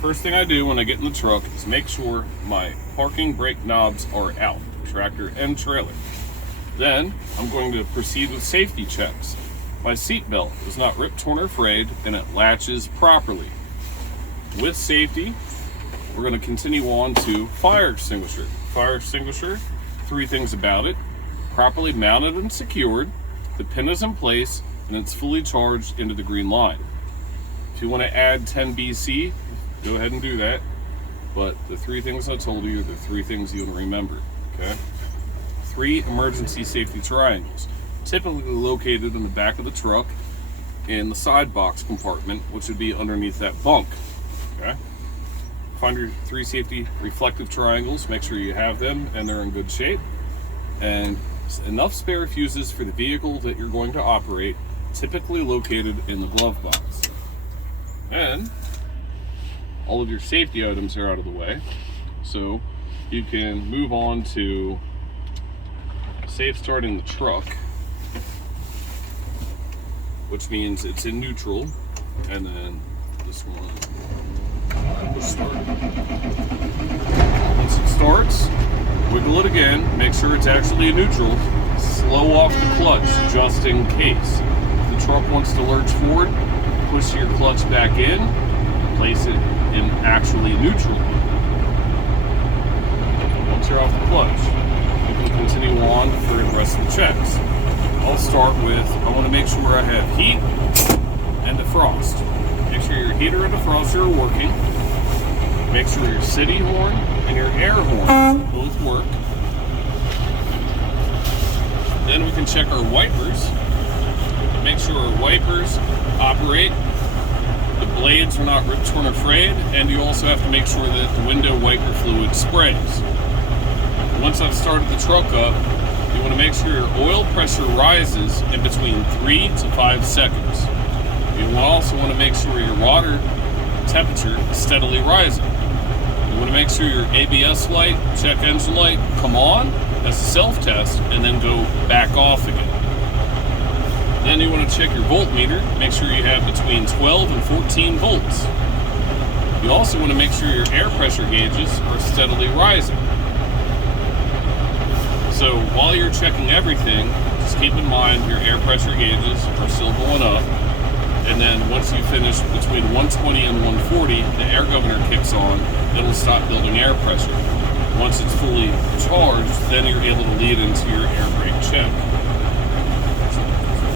First thing I do when I get in the truck is make sure my parking brake knobs are out, tractor and trailer. Then I'm going to proceed with safety checks. My seat belt is not ripped, torn, or frayed, and it latches properly. With safety, we're going to continue on to fire extinguisher. Fire extinguisher, 3 things about it: properly mounted and secured, the pin is in place, and it's fully charged into the green line. If you want to add 10 BC, go ahead and do that. But the 3 things I told you are the 3 things you want to remember, okay? 3 emergency safety triangles, typically located in the back of the truck in the side box compartment, which would be underneath that bunk, okay? Find your 3 safety reflective triangles, make sure you have them and they're in good shape, and enough spare fuses for the vehicle that you're going to operate, typically located in the glove box. And all of your safety items are out of the way, so you can move on to safe starting the truck, which means it's in neutral, and then this one, push start. Once it starts, wiggle it again, make sure it's actually in neutral, slow off the clutch just in case. If the truck wants to lurch forward, push your clutch back in, place it in actually neutral. Once you're off the clutch, you can continue on for the rest of the checks. I'll start with, I want to make sure I have heat and defrost. Make sure your heater and defroster are working. Make sure your city horn and your air horn both work. Then we can check our wipers. Make sure our wipers operate, the blades are not ripped, torn, or frayed, and you also have to make sure that the window wiper fluid sprays. Once I've started the truck up, you want to make sure your oil pressure rises in between 3 to 5 seconds. You also want to make sure your water temperature is steadily rising. You want to make sure your ABS light, check engine light come on as a self-test and then go back off again. Then you want to check your voltmeter, make sure you have between 12 and 14 volts. You also want to make sure your air pressure gauges are steadily rising. So while you're checking everything, just keep in mind your air pressure gauges are still going up. And then once you finish between 120 and 140, the air governor kicks on, it'll stop building air pressure. Once it's fully charged, then you're able to lead into your air brake check.